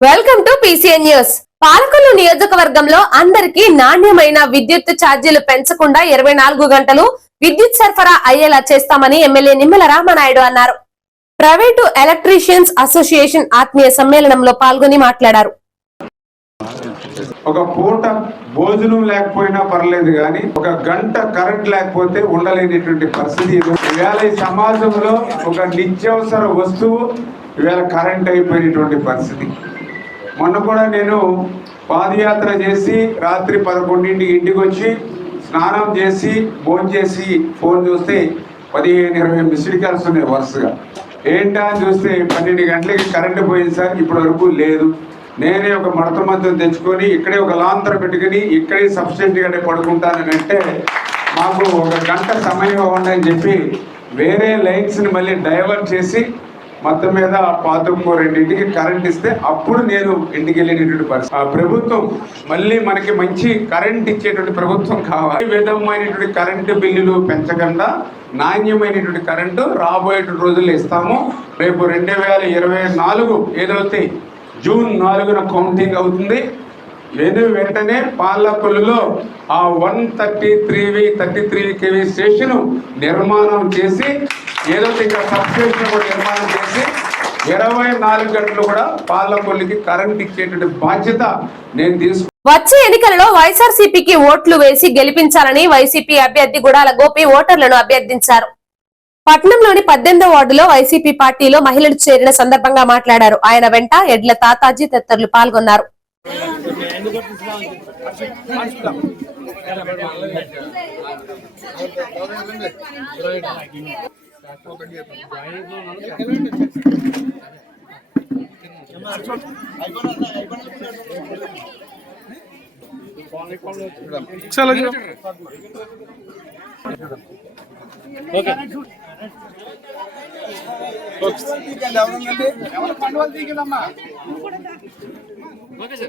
Welcome to PCN news. Palakollu నియోజకవర్గంలో అందరికీ నాణ్యమైన విద్యుత్ ఛార్జీలు పెంచకుండా 24 గంటలు విద్యుత్ సరఫరా అయ్యేలా చేస్తామని ఎమ్మెల్యే నిమ్మల రామనాయుడు అన్నారు. ప్రైవేటు ఎలక్ట్రీషియన్స్ అసోసియేషన్ ఆత్మీయ సమ్మేళనంలో పాల్గొని మాట్లాడారు. ఒక పూట భోజనం లేకపోయినా పర్లేదు కానీ ఒక గంట కరెంట్ లేకపోతే ఉండలేనిటువంటి పరిస్థితి. ఇవాళ ఈ సమాజంలో ఒక నిత్యావసర వస్తువు ఇవాళ కరెంట్ అయిపోయినటువంటి పరిస్థితి. మొన్న కూడా నేను పాదయాత్ర చేసి రాత్రి 11ంటికి ఇంటికి వచ్చి స్నానం చేసి ఫోన్ చేసి ఫోన్ చూస్తే 15-20 మిస్డ్ కాల్స్ ఉన్నాయి వరుసగా. ఏంటా అని చూస్తే 12 గంటలకి కరెంటు పోయింది సార్, ఇప్పటి వరకు లేదు. నేనే ఒక మడత మద్దతు తెచ్చుకొని ఇక్కడే ఒక లాంతర పెట్టుకుని ఇక్కడే సబ్స్టెంట్గానే పడుకుంటానని అంటే మాకు ఒక గంట సమయం ఇవ్వండి అని చెప్పి వేరే లైన్స్ని మళ్ళీ డైవర్ట్ చేసి మొత్తం మీద 12:02కి కరెంట్ ఇస్తే అప్పుడు నేను ఇంటికి వెళ్ళినటువంటి పరిస్థితి. ఆ ప్రభుత్వం మళ్ళీ మనకి మంచి కరెంట్ ఇచ్చేటువంటి ప్రభుత్వం కావాలి. విధమైనటువంటి కరెంటు బిల్లులు పెంచకుండా నాణ్యమైనటువంటి కరెంటు రాబోయేటువంటి రోజుల్లో ఇస్తాము. రేపు 2024 ఏదైతే జూన్ 4న కౌంటింగ్ అవుతుంది. వెంటనే పాలకొల్లులో ఆ 133 kV స్టేషన్ నిర్మాణం చేసి ఏదైతే ఇంకా సబ్స్టేషన్ కూడా నిర్మాణం చేసి 24 గంటలు కూడా పాలకొల్లుకి కరెంట్ ఇచ్చేటువంటి బాధ్యత నేను తీసుకు. వచ్చే ఎన్నికలలో వైఎస్ఆర్సీపీకి ఓట్లు వేసి గెలిపించాలని వైసీపీ అభ్యర్థి గుడాల గోపి ఓటర్లను అభ్యర్థించారు. పట్నంలోని 18వ వార్డులో వైసీపీ పార్టీలో మహిళలు చేరిన సందర్భంగా మాట్లాడారు. ఆయన వెంట ఎడ్ల తాతాజీ తదితరులు పాల్గొన్నారు. Okay sir.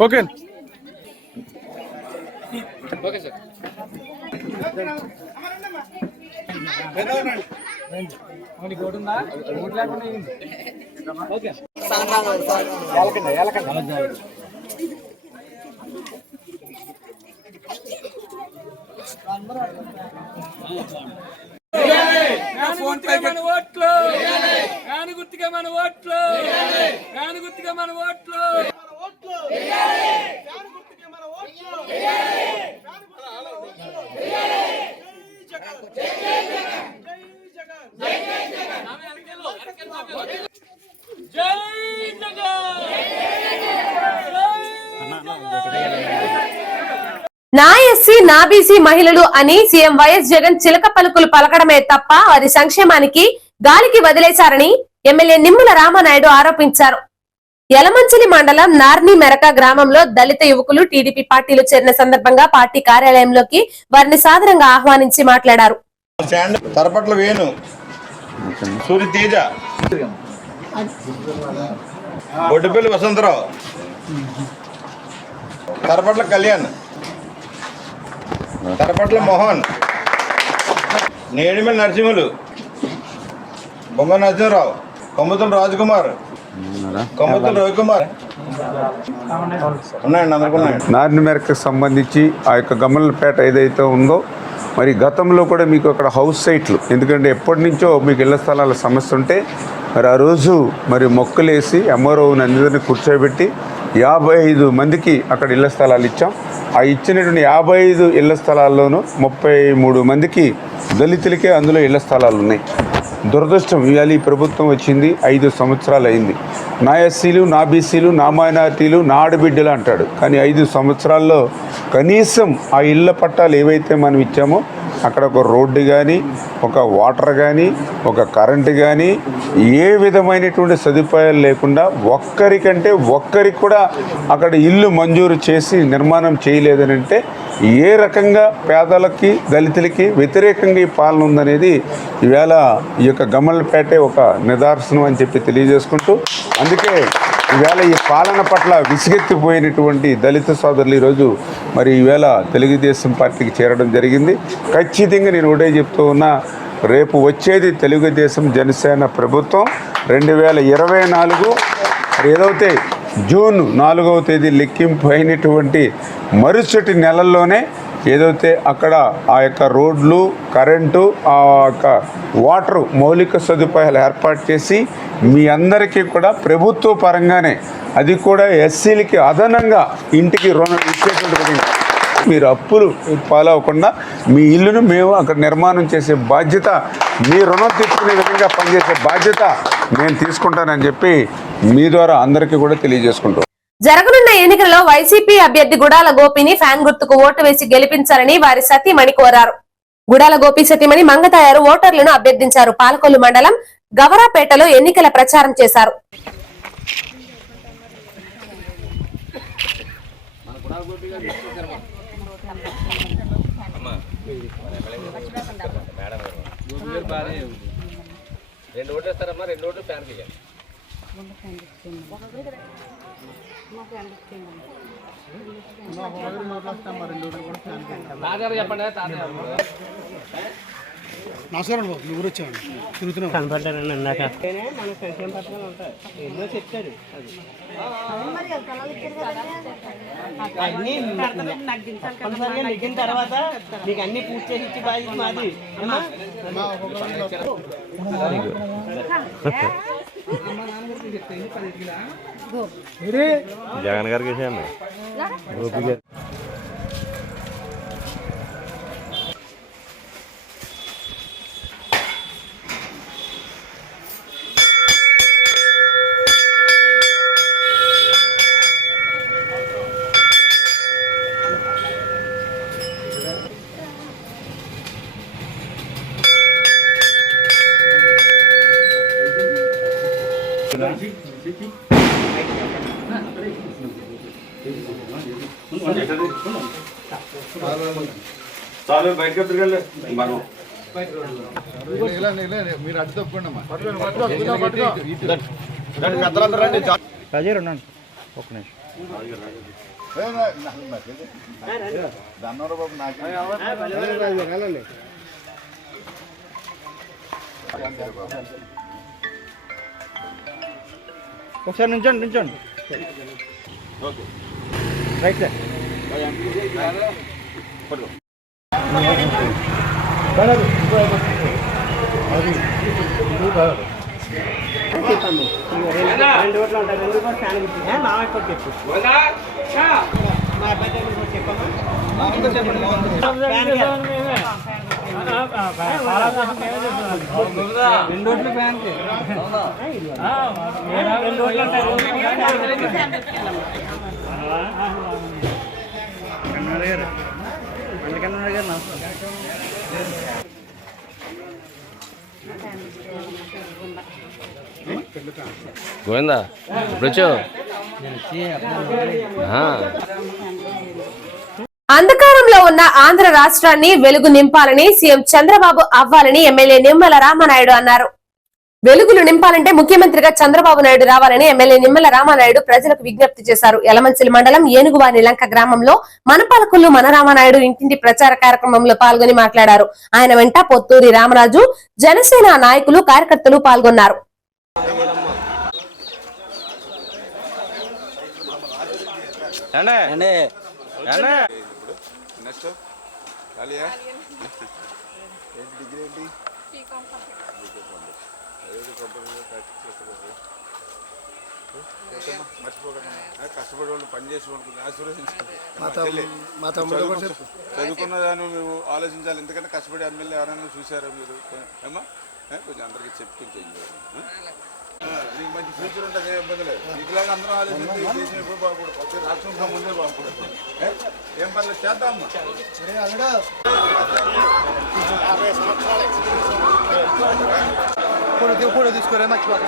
Okay okay sir. Okay phone pay మన ఓట్లు గాని గుర్తుగా మన ఓట్లు గాని గుర్తుగా మన ఓట్లు నా ఎస్సీ నా బీసీ మహిళలు అని సీఎం వైఎస్ జగన్ చిలక పలుకులు పలకడమే తప్ప వారి సంక్షేమానికి గాలికి వదిలేశారని ఎమ్మెల్యే నిమ్మల రామనాయుడు ఆరోపించారు. యలమంచిలి మండలం నార్ని మెరక గ్రామంలో దళిత యువకులు టీడీపీ పార్టీలో చేరిన సందర్భంగా పార్టీ కార్యాలయంలోకి వారిని సాదరంగా ఆహ్వానించి మాట్లాడారు. తరపట్ల వేణు, సూరి తేజ, బొడ్డుపల్లి వసంతరావు, తరపట్ల కళ్యాణ్, తరపట్ల మోహన్, నేడిమల్ నరసింహులు, బొంగ నరసింహరావు, కొమ్ముతుల రాజకుమార్, కొమ్ముతుల రవికుమార్ ఉన్నాయండి. అందరికీ ఉన్నాయండి. నార్ని మేరకు సంబంధించి ఆ యొక్క గమలపేట ఏదైతే ఉందో, మరి గతంలో కూడా మీకు అక్కడ హౌస్ సైట్లు, ఎందుకంటే ఎప్పటి నుంచో మీకు ఇళ్ల స్థలాల సమస్య ఉంటే మరి ఆ రోజు మరి మొక్కలేసి ఎంఆర్ఓని అందరినీ కూర్చోబెట్టి 55 మందికి అక్కడ ఇళ్ల స్థలాలు ఇచ్చాం. ఆ ఇచ్చినటువంటి 55 ఇళ్ల స్థలాల్లోనూ 33 మందికి దళితులకే అందులో ఇళ్ల స్థలాలు ఉన్నాయి. దురదృష్టం, ఇవాళ ఈ ప్రభుత్వం వచ్చింది 5 సంవత్సరాలు అయింది. నా ఎస్సీలు, నా బీసీలు, నా మైనార్టీలు, నా ఆడబిడ్డలు అంటాడు. కానీ 5 సంవత్సరాల్లో కనీసం ఆ ఇళ్ల పట్టాలు ఏవైతే మనం ఇచ్చామో అక్కడ ఒక రోడ్డు కానీ, ఒక వాటర్ కానీ, ఒక కరెంటు కానీ ఏ విధమైనటువంటి సదుపాయాలు లేకుండా ఒక్కరికంటే ఒక్కరికి కూడా అక్కడ ఇల్లు మంజూరు చేసి నిర్మాణం చేయలేదని అంటే ఏ రకంగా పేదలకి, దళితులకి వ్యతిరేకంగా ఈ పాలన ఉందనేది ఈవేళ ఈ యొక్క గమలపేటే ఒక నిదర్శనం అని చెప్పి తెలియజేసుకుంటూ, అందుకే ఈవేళ ఈ పాలన పట్ల విసిగెత్తిపోయినటువంటి దళిత సోదరులు ఈరోజు మరి ఈవేళ తెలుగుదేశం పార్టీకి చేరడం జరిగింది. ఖచ్చితంగా నేను ఒకటే చెప్తూ ఉన్నా, రేపు వచ్చేది తెలుగుదేశం జనసేన ప్రభుత్వం 2024 ఏదైతే జూన్ 4వ తేదీ లెక్కింపు అయినటువంటి మరుసటి నెలల్లోనే ఏదైతే అక్కడ ఆ యొక్క రోడ్లు, కరెంటు, ఆ యొక్క వాటర్ మౌలిక సదుపాయాలు ఏర్పాటు చేసి మీ అందరికీ కూడా ప్రభుత్వ పరంగానే, అది కూడా ఎస్సీలకి అదనంగా ఇంటికి రుణం ఇచ్చేటువంటి విధంగా మీరు అప్పులు పాలవకుండా మీ ఇల్లును మేము అక్కడ నిర్మాణం చేసే బాధ్యత, మీ రుణం తీసుకునే విధంగా పనిచేసే బాధ్యత నేను తీసుకుంటానని చెప్పి మీ ద్వారా అందరికీ కూడా తెలియజేసుకుంటాం. జరగనున్న ఎన్నికల్లో వైసీపీ అభ్యర్థి గుడాల గోపిని ఫ్యాన్ గుర్తుకు ఓటు వేసి గెలిపించాలని వారి సతీమణి కోరారు. గుడాల గోపి సతీమణి మంగతాయారు ఓటర్లను అభ్యర్థించారు. పాలకొల్లు మండలం గవరాపేటలో ఎన్నికల ప్రచారం చేశారు. నమస్కారం బాబు, నువ్వు వచ్చావు తిరుగుతున్నావు కనపడ్డానండి అన్నాక మన సంక్షేమ పథకాలు ఉంటాయి, ఎన్నో చెప్తాడు. అన్ని తప్పనిసరిగా నెగ్గిన తర్వాత నీకు అన్ని పూర్తి చేసి ఇచ్చి బాధ్యత మాది. జగన్ గారికి వేసాను. చాలు బయటకు తిరగలే మనం మీరు అడ్డు తప్పకుండా ఉన్నాను ఒక నిమిషం. బాబు నాకు ఒకసారి నుంచోండి నుంచోండి. Right sir. రెండు ఓట్లు ఉంటాయి, రెండు కూడా ఫ్యాన్ గుర్తు. మా ఎక్కువ చెప్పు, మా అబ్బాయి చెప్పమ్మా. రెండు ఓట్లు ఫ్యాన్కి, రెండు ఓట్లు ఉంటాయి. కన్నడ గారు, కన్నడ గారు గోవిందా ఇప్పుడు వచ్చావు. అంధకారంలో ఉన్న ఆంధ్ర రాష్ట్రాన్ని వెలుగు నింపాలని సీఎం చంద్రబాబు అవ్వాలని ఎమ్మెల్యే నిమ్మల రామానాయుడు అన్నారు. వెలుగులు నింపాలంటే ముఖ్యమంత్రిగా చంద్రబాబు నాయుడు రావాలని ఎమ్మెల్యే నిమ్మల రామానాయుడు ప్రజలకు విజ్ఞప్తి చేశారు. యలమంచిలి మండలం ఏనుగువారి లంక గ్రామంలో మన పాలకులు మన రామానాయుడు ఇంటింటి ప్రచార కార్యక్రమంలో పాల్గొని మాట్లాడారు. ఆయన వెంట పొత్తూరి రామరాజు, జనసేన నాయకులు, కార్యకర్తలు పాల్గొన్నారు. కష్టపడి వాళ్ళు పనిచేసి చదువుకున్న దాన్ని నువ్వు ఆలోచించాలి. ఎందుకంటే కష్టపడి ఎమ్మెల్యే ఎవరైనా చూసారా మీరు? ఏమా కొంచెం అందరికీ చెప్పించేయండి. నీకు మంచి ఫ్యూచర్ ఉంటుంది, ఏం ఇబ్బంది లేదు. ఇట్లాగా అందరం ఆలోచించి దేశం ఎప్పుడు బాగుపడు, కొత్త రాష్ట్రం ముందే బాగుపడుతుంది. ఏం పర్లేదు, చేద్దామమ్మా. కూడా తీసుకోరే మర్చిపోక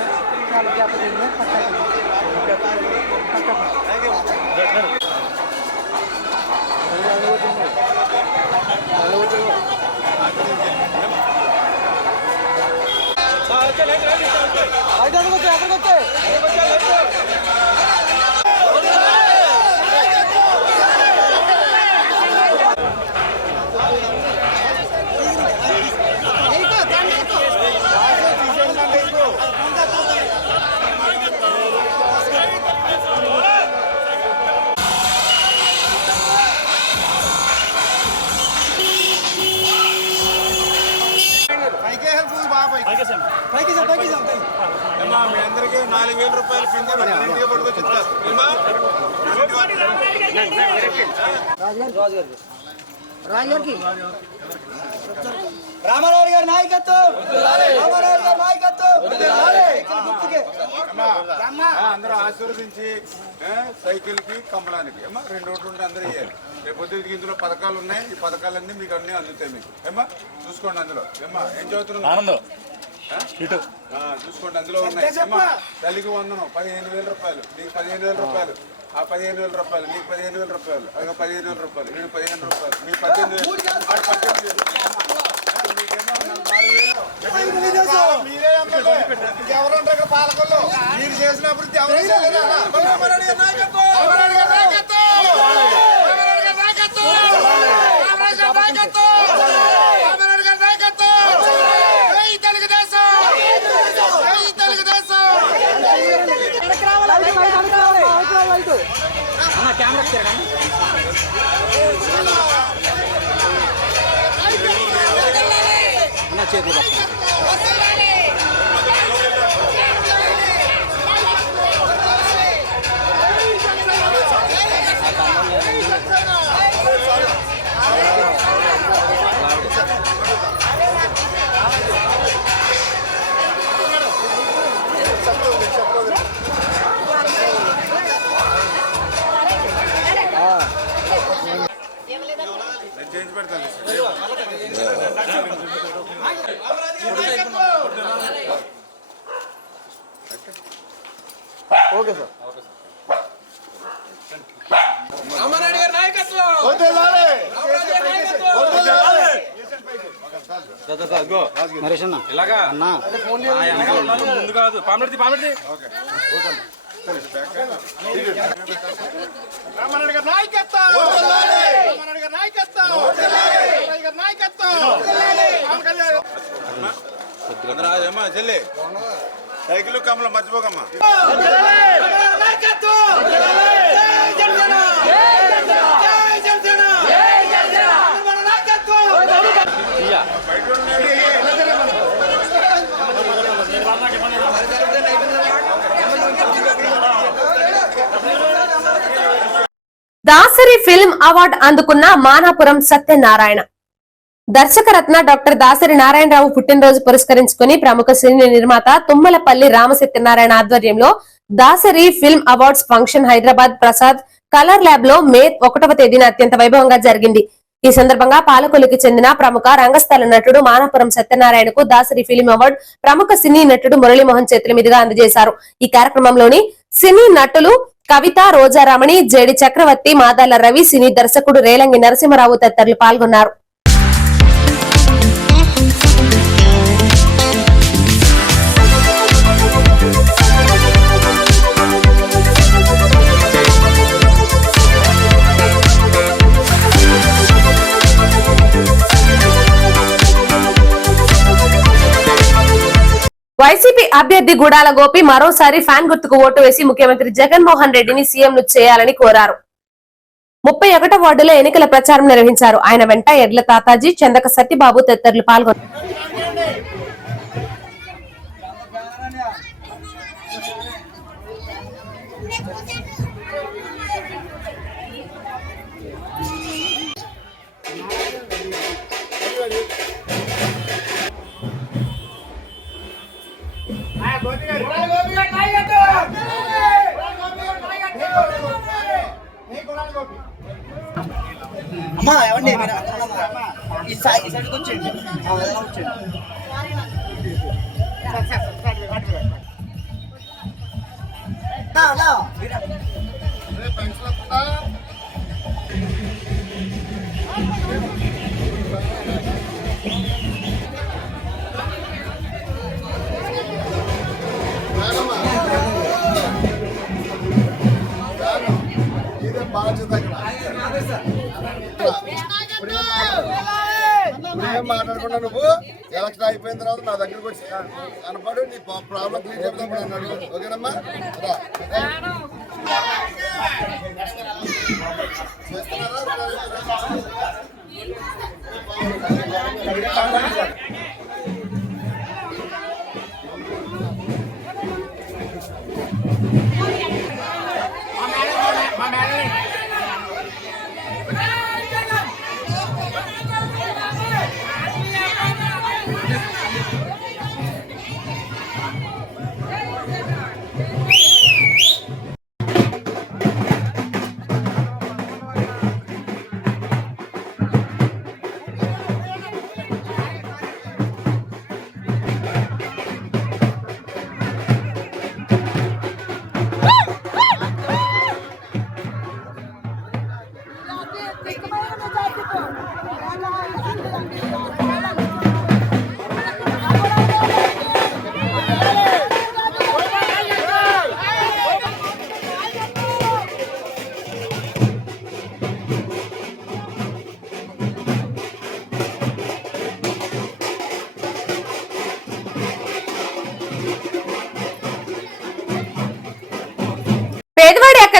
రూపాయలు పింఛన్ ఇంటికి పట్టుకొచ్చి ఇస్తారు. ఏమ్మా? రామారావు గారి నాయకత్వం, రామారావు గారి నాయకత్వం. అందరూ ఆశీర్వదించి సైకిల్ కి కమలానికి ఏమా 2 ఓట్లు ఉంటే అందరూ ఇవ్వాలి. రేపు ఇందులో పథకాలు ఉన్నాయి. ఈ పథకాలన్నీ మీకు అన్నీ అందుతాయి మీకు ఏమా. చూసుకోండి అందులో ఏమా. ఏం చదువుతున్నాం చూసుకోండి అందులో ఉన్నాయి ఏమా. తల్లికి వందనం 15,000 రూపాయలు, నీకు 15,000 రూపాయలు, ఆ 15,000 రూపాయలు, నీకు 15,000 రూపాయలు, అదే 15,000 రూపాయలు, నీకు 15 రూపాయలు, నీకు 18,000. మీరే ఎవరుంటారు పాలకుల్లో మీరు చేసిన అభివృద్ధి ఎవరు చేంజ్ పెడతాను. Okay sir. రామారెడ్డి గారి నాయకత్వం, నరేష్ అన్న ఇలాగా అన్న ముందు కాదు పామిడి రామారెడ్డి గారి నాయకత్వం, రామారెడ్డి గారి నాయకత్వం, రామారెడ్డి గారి నాయకత్వం. ఏమా చెల్లి సైకిల్ కమలం మర్చిపోకమ్మా. దాసరి ఫిల్మ్ అవార్డు అందుకున్న మానాపురం సత్యనారాయణ. దర్శకరత్న డాక్టర్ దాసరి నారాయణరావు పుట్టినరోజు పురస్కరించుకుని ప్రముఖ సినీ నిర్మాత తుమ్మలపల్లి రామసత్యనారాయణ ఆధ్వర్యంలో Dasari film awards function Hyderabad Prasad colour lab లో మే 1వ తేదీన అత్యంత వైభవంగా జరిగింది. ఈ సందర్భంగా పాలకొల్లుకి చెందిన ప్రముఖ రంగస్థల నటుడు మానాపురం సత్యనారాయణకు దాసరి ఫిల్మ్ అవార్డు ప్రముఖ సినీ నటుడు మురళీమోహన్ చేతుల మీదుగా అందజేశారు. ఈ కార్యక్రమంలోని సినీ నటులు కవిత, రోజారామణి, జేడి చక్రవర్తి, మాదాల రవి, సినీ దర్శకుడు రేలంగి నరసింహరావు తదితరులు పాల్గొన్నారు. వైసీపీ అభ్యర్థి గుడాల గోపి మరోసారి ఫ్యాన్ గుర్తుకు ఓటు వేసి ముఖ్యమంత్రి జగన్మోహన్ రెడ్డిని సీఎం ను చేయాలని కోరారు. 31వ వార్డులో ఎన్నికల ప్రచారం నిర్వహించారు. ఆయన వెంట ఎడ్ల తాతాజీ, చందక సత్యబాబు తదితరులు పాల్గొన్నారు. అమ్మా ఏమండి ఈ సైడ్కి వచ్చేయండి. మాట్లాడకుండా నువ్వు ఎలక్షన్ అయిపోయిన తర్వాత నా దగ్గరకు వచ్చి కనపడు, నీ ప్రాబ్లం క్లియర్ చెప్తాను అన్నాడు. ఓకేనమ్మా?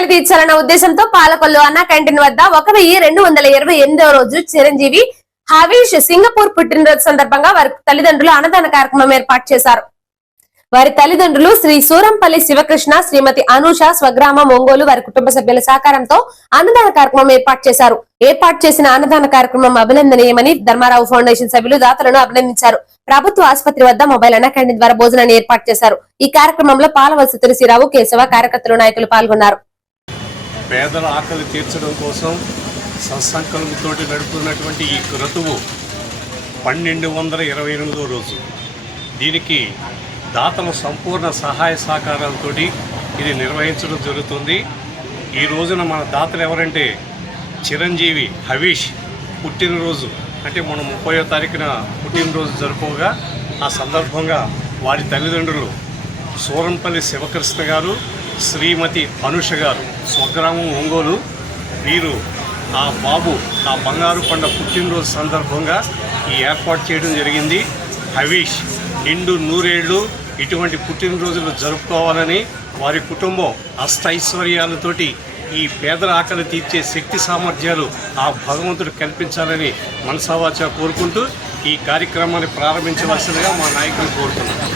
ఆకలి తీర్చాలన్న ఉద్దేశంతో పాలకొల్లు అన్న క్యాంటీన్ వద్ద 1228వ రోజు చిరంజీవి హవీష్ సింగపూర్ పుట్టినరోజు సందర్భంగా వారి తల్లిదండ్రులు అన్నదాన కార్యక్రమం ఏర్పాటు చేశారు. వారి తల్లిదండ్రులు శ్రీ సూరంపల్లి శివకృష్ణ, శ్రీమతి అనూష, స్వగ్రామం ఒంగోలు వారి కుటుంబ సభ్యుల సహకారంతో అన్నదాన కార్యక్రమం ఏర్పాటు చేశారు. ఏర్పాటు చేసిన అన్నదాన కార్యక్రమం అభినందనీయమని ధర్మారావు ఫౌండేషన్ సభ్యులు దాతలను అభినందించారు. ప్రభుత్వ ఆసుపత్రి వద్ద మొబైల్ అన్న క్యాంటీన్ ద్వారా భోజనాన్ని ఏర్పాటు చేశారు. ఈ కార్యక్రమంలో పాలవలస తులసిరావు, కేశవ, కార్యకర్తలు, నాయకులు పాల్గొన్నారు. పేదల ఆకలి తీర్చడం కోసం సత్సంకల్పంతో నడుపుతున్నటువంటి ఈ క్రతువు 1228వ రోజు. దీనికి దాతల సంపూర్ణ సహాయ సహకారాలతో ఇది నిర్వహించడం జరుగుతుంది. ఈ రోజున మన దాతలు ఎవరంటే చిరంజీవి హవీష్ పుట్టినరోజు, అంటే మనం 30వ తారీఖున పుట్టినరోజు జరుపుకోగా ఆ సందర్భంగా వారి తల్లిదండ్రులు సూరంపల్లి శివకృష్ణ గారు, శ్రీమతి అనుష గారు, స్వగ్రామం ఒంగోలు, వీరు ఆ బాబు ఆ బంగారు పండ పుట్టినరోజు సందర్భంగా ఈ ఏర్పాటు చేయడం జరిగింది. హవీష్ నిండు నూరేళ్లు ఇటువంటి పుట్టినరోజులు జరుపుకోవాలని వారి కుటుంబం అష్టైశ్వర్యాలతోటి ఈ పేదల ఆకలి తీర్చే శక్తి సామర్థ్యాలు ఆ భగవంతుడు కల్పించాలని మనసావాచ కోరుకుంటూ ఈ కార్యక్రమాన్ని ప్రారంభించవలసిందిగా మా నాయకులు కోరుతున్నారు.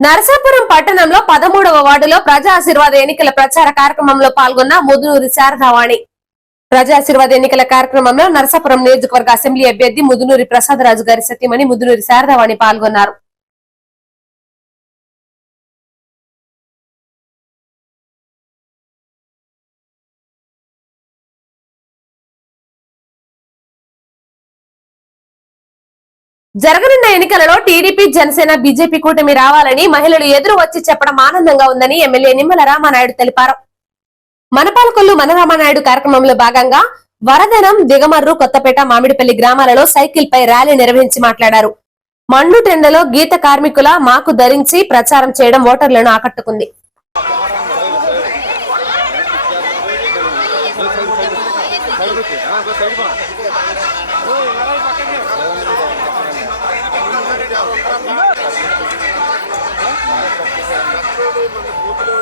నరసాపురం పట్టణంలో 13వ వార్డులో ప్రజా ఆశీర్వాద ఎన్నికల ప్రచార కార్యక్రమంలో పాల్గొన్న ముదునూరి శారదావాణి. ప్రజా ఆశీర్వాద ఎన్నికల కార్యక్రమంలో నరసాపురం నియోజకవర్గ అసెంబ్లీ అభ్యర్థి ముదునూరి ప్రసాదరాజు గారి సతీమణి ముదునూరి శారదావాణి పాల్గొన్నారు. జరగనున్న ఎన్నికలలో టీడీపీ, జనసేన, బీజేపీ కూటమి రావాలని మహిళలు ఎదురు వచ్చి చెప్పడం ఆనందంగా ఉందని ఎమ్మెల్యే నిమ్మల రామానాయుడు తెలిపారు. మనపాలకొల్లు మన రామానాయుడు కార్యక్రమంలో భాగంగా వరదనం, దిగమర్రు, కొత్తపేట, మామిడిపల్లి గ్రామాలలో సైకిల్ పై ర్యాలీ నిర్వహించి మాట్లాడారు. మండు టెండలో గీత కార్మికుల మాకు ధరించి ప్రచారం చేయడం ఓటర్లను ఆకట్టుకుంది. మన బూత్లో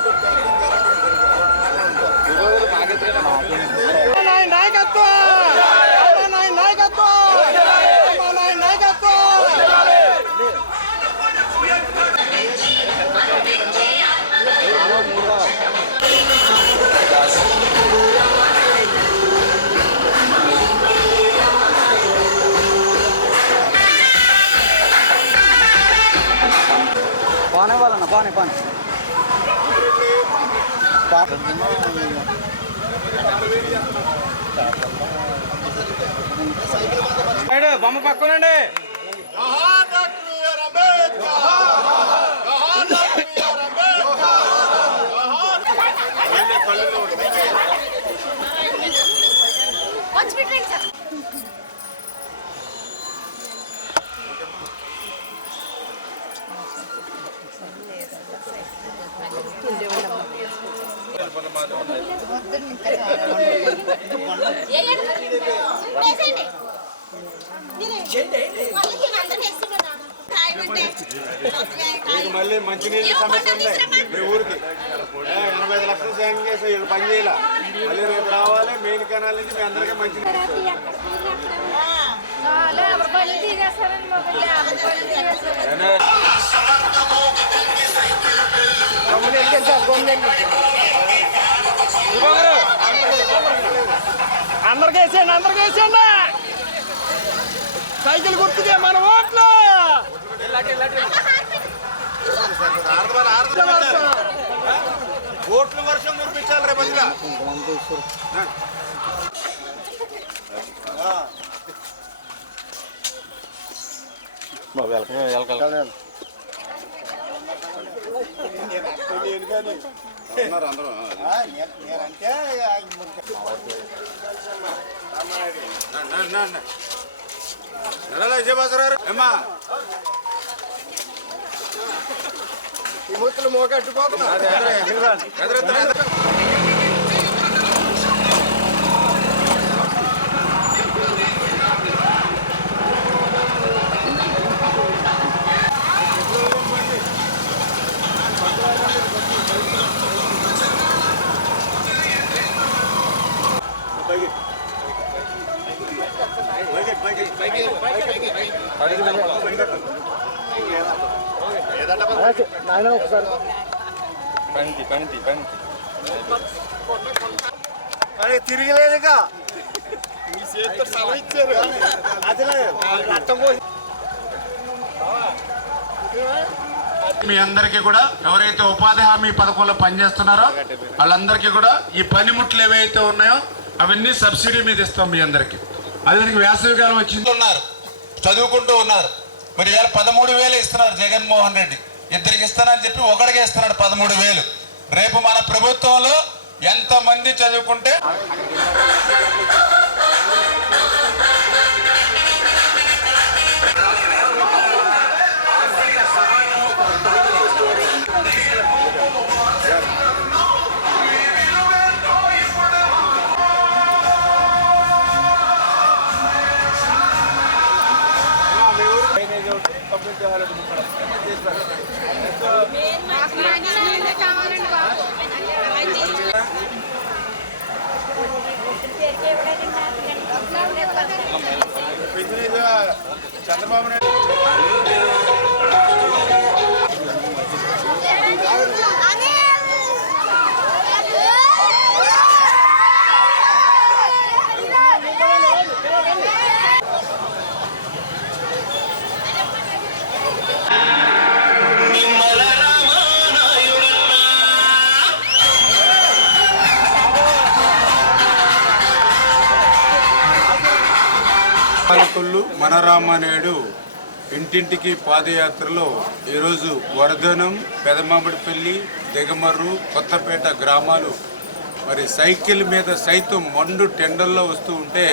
బాగానే వాళ్ళన్న బాగానే బొమ్మ పక్కనండి. మళ్ళీ మంచినీళ్ళ సమస్య ఉంది మీ ఊరికి. 85 లక్షలు శాంక్షన్ చేసి వీళ్ళు పని చేయాల. మళ్ళీ రేపు రావాలి మెయిన్ కెనాల్ నుంచి మీ అందరికీ మంచినీళ్ళు. అందరికేసేయండి సైకిల్ గుర్తుకే మన ఓట్లు. ఓట్లు వర్షం కురిపించాలి రేపు అసలు. అందరూ విజయభాస్కర్ ఏమ్మా ఈ మూర్తులు మోకట్టుకోకుండా తిరిగిలేదుగా మీ చేతితో సెలవు ఇచ్చారు. మీ అందరికీ కూడా ఎవరైతే ఉపాధి హామీ పథకంలో పనిచేస్తున్నారో వాళ్ళందరికీ కూడా ఈ పనిముట్లు ఏవైతే ఉన్నాయో అవన్నీ సబ్సిడీ మీద ఇస్తాం మీ అందరికీ. అదే వేసవి కాలం వచ్చింది ఉన్నారు, చదువుకుంటూ ఉన్నారు. మరి ఇవాళ 13,000 ఇస్తున్నారు జగన్మోహన్ రెడ్డి. ఇద్దరికి ఇస్తానని చెప్పి ఒకడికే ఇస్తున్నాడు 13,000. రేపు మన ప్రభుత్వంలో ఎంతమంది చదువుకుంటే చంద్రబాబు నాయుడు పాలకొల్లు మన రామానాయుడు ఇంటింటికి పాదయాత్రలో ఈరోజు వర్ధనం, పెదమామిడిపల్లి, దిగమర్రు, కొత్తపేట గ్రామాలు మరి సైకిల్ మీద సైతం మండు టెండల్లో వస్తూ ఉంటే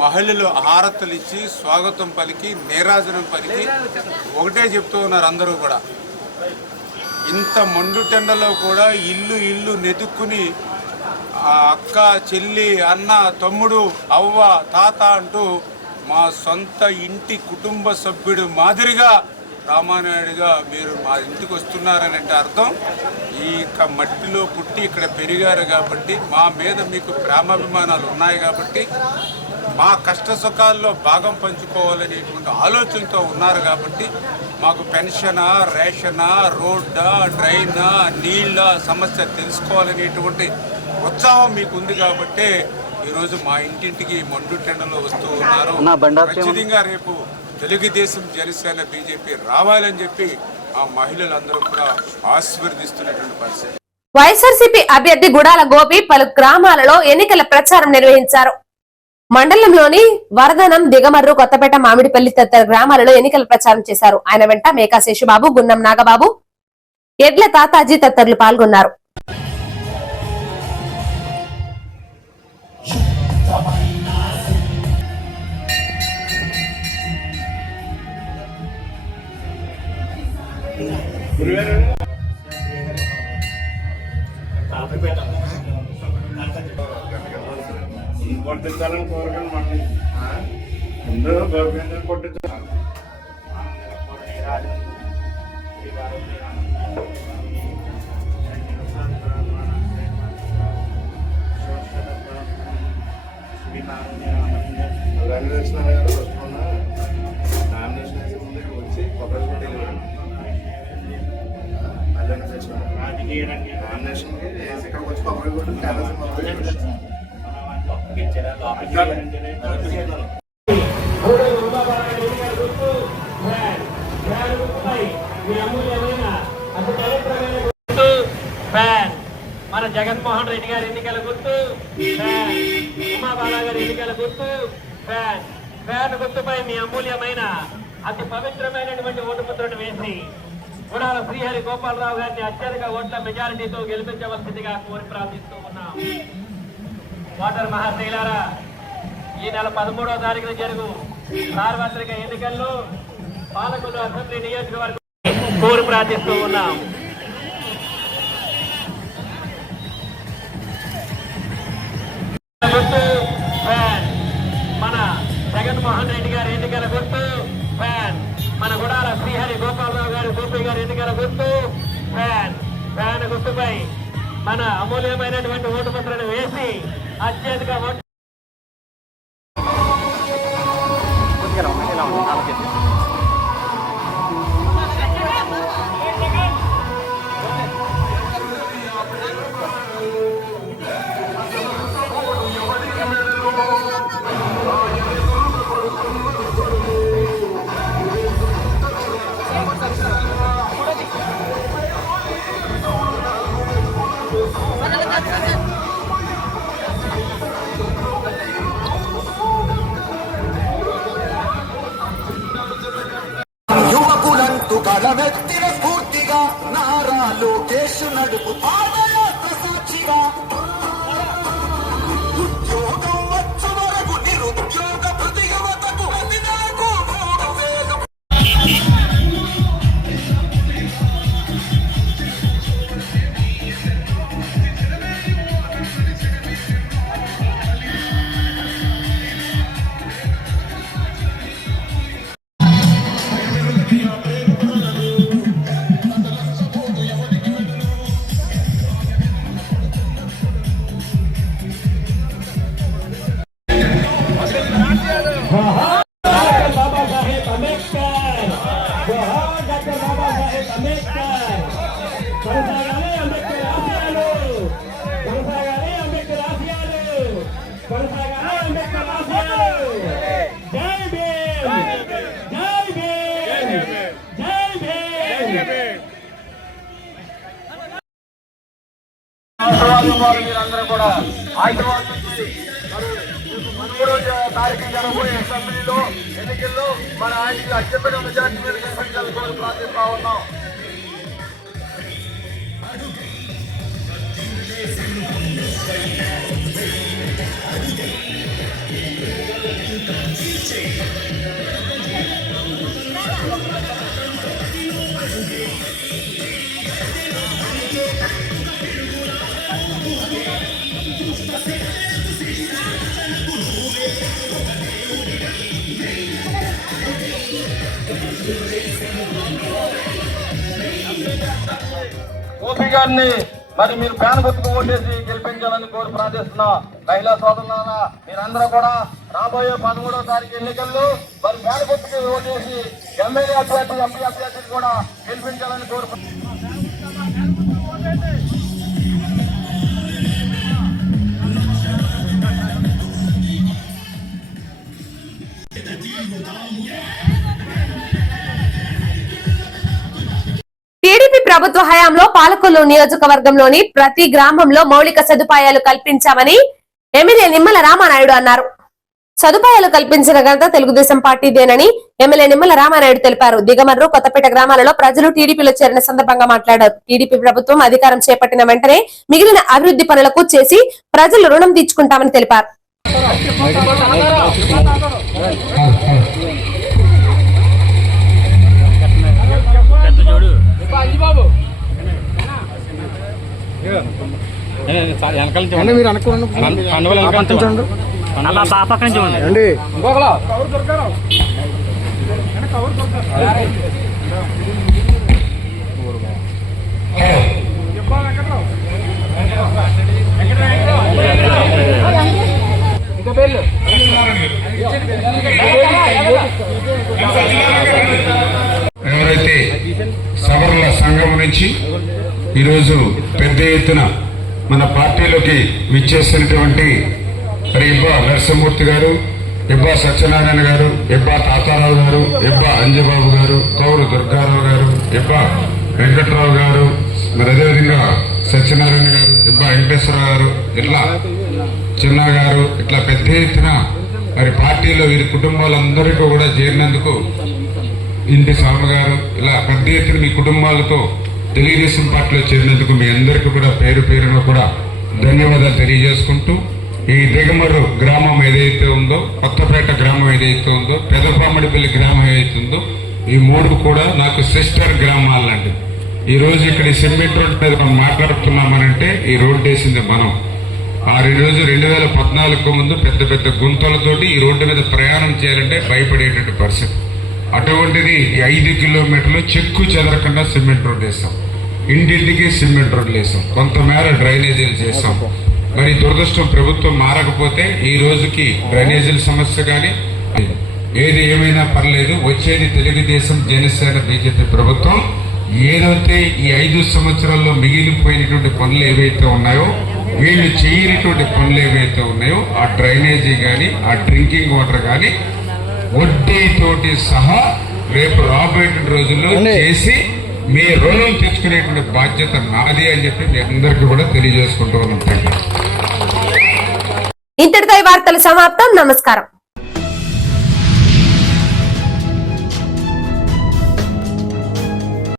మహిళలు హారతలు ఇచ్చి స్వాగతం పలికి నీరాజనం పలికి ఒకటే చెప్తూ ఉన్నారు అందరూ కూడా. ఇంత మండు టెండలో కూడా ఇల్లు ఇల్లు నెతుక్కుని అక్క, చెల్లి, అన్న, తమ్ముడు, అవ్వ, తాత అంటూ మా సొంత ఇంటి కుటుంబ సభ్యుడు మాదిరిగా రామానాయుడుగా మీరు మా ఇంటికి వస్తున్నారని అంటే అర్థం ఈ మట్టిలో పుట్టి ఇక్కడ పెరిగారు కాబట్టి మా మీద మీకు ప్రేమాభిమానాలు ఉన్నాయి కాబట్టి మా కష్ట సుఖాల్లో భాగం పంచుకోవాలనేటువంటి ఆలోచనతో ఉన్నారు కాబట్టి మాకు పెన్షనా, రేషనా, రోడ్డా, డ్రైనా, నీళ్ళ సమస్య తెలుసుకోవాలనేటువంటి ఉత్సాహం మీకు ఉంది కాబట్టి ఈరోజు మా ఇంటింటికి మండు టెండలో వస్తూ ఉన్నారు. ఖచ్చితంగా రేపు తెలుగుదేశం, జనసేన, బీజేపీ రావాలని చెప్పి ఆ మహిళలందరూ కూడా ఆశీర్వదిస్తున్నటువంటి పరిస్థితి. వైఎస్ఆర్సీపీ అభ్యర్థి గుడాల గోపి పలు గ్రామాలలో ఎన్నికల ప్రచారం నిర్వహించారు. మండలంలోని వరదనం, దిగమర్రు, కొత్తపేట, మామిడిపల్లి తదితర గ్రామాలలో ఎన్నికల ప్రచారం చేశారు. ఆయన వెంట మేకా శేషుబాబు, గున్నం నాగబాబు, ఎడ్ల తాతాజీ తదితరులు పాల్గొన్నారు. కొట్టించాలని కోరుకుని ముందు గవర్నమెంట్ కొట్టించాలి. వచ్చి నామినేషన్కి ఇక్కడికి వచ్చి కొబ్బరి కొట్టి మన జగన్మోహన్ రెడ్డి గారి ఎన్నికల గుర్తు, ఉమా బాలా గారి ఎన్నికల గుర్తు, ఫ్యాన్ గుర్తుపై మీ అమూల్యమైన అతి పవిత్రమైనటువంటి ఓటు ముద్రను వేసి గుడాల శ్రీహరి గోపాలరావు గారిని అత్యధిక ఓట్ల మెజారిటీతో గెలిపించవలసిందిగా కోరి ప్రార్థిస్తూ ఉన్నాం. ఓటర్ మహాశైలారా, ఈ నెల 13వ తారీఖున జరుగు సార్వత్రిక ఎన్నికల్లో పాలకొల్లు అసెంబ్లీ నియోజకవర్గం కోరి ప్రార్థిస్తూ ఉన్నాం. గుర్తు ఫ్యాన్, మన జగన్మోహన్ రెడ్డి గారి ఎన్నికల గుర్తు ఫ్యాన్, మన గుడాల శ్రీహరి గోపాలరావు గారి గోపి గారి ఎన్నికల గుర్తు ఫ్యాన్ గుర్తుపై మన అమూల్యమైనటువంటి ఓటు ముద్రను వేసి అత్యధిక ఓటు యువకులంటూ గలమెత్తిన స్ఫూర్తిగా నారా లోకేష్ నడుపు పాదయాత్ర సాక్షిగా ఉద్యోగం వచ్చు వరకు నిరుద్యోగ ప్రతి యువతకు నాకు 3000 మీరందరూ కూడా ఆశీర్వాదం 13వ తారీఖు జరగబోయే అసెంబ్లీలో ఎన్నికల్లో మన ఆయనకి అత్యంత మెజార్టీ మీద గెలిపించాలని ప్రార్థిస్తా ఉన్నాం. గోపి గారిని మరి మీరు ఫ్యాన్ గుర్తుకు ఓటేసి గెలిపించాలని కోరి ప్రార్థిస్తున్నా. మహిళా సోదరులారా, మీరందరూ కూడా రాబోయే 13వ తారీఖు ఎన్నికల్లో మరి ఫ్యాన్ గుర్తుకు ఓటేసి ఎమ్మెల్యే అభ్యర్థి, ఎంపీ అభ్యర్థిని కూడా గెలిపించాలని కోరి టీడీపీ ప్రభుత్వ హయాంలో పాలకొల్లు నియోజకవర్గంలోని ప్రతి గ్రామంలో మౌలిక సదుపాయాలు కల్పించామని ఎమ్మెల్యే నిమ్మల రామానాయుడు అన్నారు. సదుపాయాలు కల్పించిన ఘనత తెలుగుదేశం పార్టీదేనని ఎమ్మెల్యే నిమ్మల రామానాయుడు తెలిపారు. దిగమర్రు, కొత్తపేట గ్రామాలలో ప్రజలు టీడీపీలో చేరిన సందర్భంగా మాట్లాడారు. టీడీపీ ప్రభుత్వం అధికారం చేపట్టిన వెంటనే మిగిలిన అభివృద్ధి పనులకు చేసి ప్రజలు రుణం తీర్చుకుంటామని తెలిపారు. మీరు అనుకోండి అలా పాప నుంచి అండి ఇంకొకలా ఎవరైతే సవర్ల సంఘం నుంచి ఈరోజు పెద్ద ఎత్తున మన పార్టీలోకి విచ్చేసినటువంటి ఇబ్బా నరసింహమూర్తి గారు, ఇబ్బా సత్యనారాయణ గారు, ఇబ్బా తాతారావు గారు, ఇబ్బా అంజబాబు గారు, కౌరు దుర్గారావు గారు, ఇబ్బా వెంకట్రావు గారు, మరి అదేవిధంగా సత్యనారాయణ గారు, ఇబ్బా వెంకటేశ్వరరావు గారు, ఇట్లా చిన్న గారు, ఇట్లా పెద్ద ఎత్తున మరి పార్టీలో వీరి కుటుంబాలందరికీ కూడా చేరినందుకు ఇంటి స్వామి గారు, ఇలా పెద్ద ఎత్తున మీ కుటుంబాలతో తెలుగుదేశం పార్టీలో చేరినందుకు మీ అందరికీ కూడా పేరు పేరున కూడా ధన్యవాదాలు తెలియజేసుకుంటూ, ఈ దిగమర్రు గ్రామం ఏదైతే ఉందో, కొత్తపేట గ్రామం ఏదైతే ఉందో, పెదపామడిపల్లి గ్రామం ఏదైతే ఉందో, ఈ మూడు కూడా నాకు సిస్టర్ గ్రామాలండి. ఈ రోజు ఇక్కడ సిమెంట్ రోడ్ మీద మనం మాట్లాడుతున్నామనంటే ఈ రోడ్డు వేసింది మనం. ఆ రోజు 2014 ముందు పెద్ద పెద్ద గుంతలతోటి ఈ రోడ్డు మీద ప్రయాణం చేయాలంటే భయపడేటువంటి పరిస్థితి. అటువంటిది 5 కిలోమీటర్లు చెక్కు చెదరకుండా సిమెంట్ రోడ్ వేసాం. ఇంటింటికి సిమెంట్ రోడ్లు వేసాం. కొంతమేర డ్రైనేజీలు చేసాం. మరి దురదృష్టం ప్రభుత్వం మారకపోతే ఈ రోజుకి డ్రైనేజీల సమస్య కానీ ఏది ఏమైనా పర్లేదు, వచ్చేది తెలుగుదేశం, జనసేన, బీజేపీ ప్రభుత్వం. ఏదైతే ఈ 5 సంవత్సరాల్లో మిగిలిపోయినటువంటి పనులు ఏవైతే ఉన్నాయో, వీళ్ళు చేయనటువంటి పనులు ఏవైతే ఉన్నాయో, ఆ డ్రైనేజీ కానీ, ఆ డ్రింకింగ్ వాటర్ కానీ వడ్డీతోటి సహా రేపు రాబోయే రోజుల్లో చేసి మీ రుణం తెచ్చుకునేటువంటి బాధ్యత నాది అని చెప్పి మీ అందరికీ కూడా తెలియజేసుకుంటూ ఉన్నాం. ఇంతటితో ఈ వార్తలు సమాప్తం. నమస్కారం.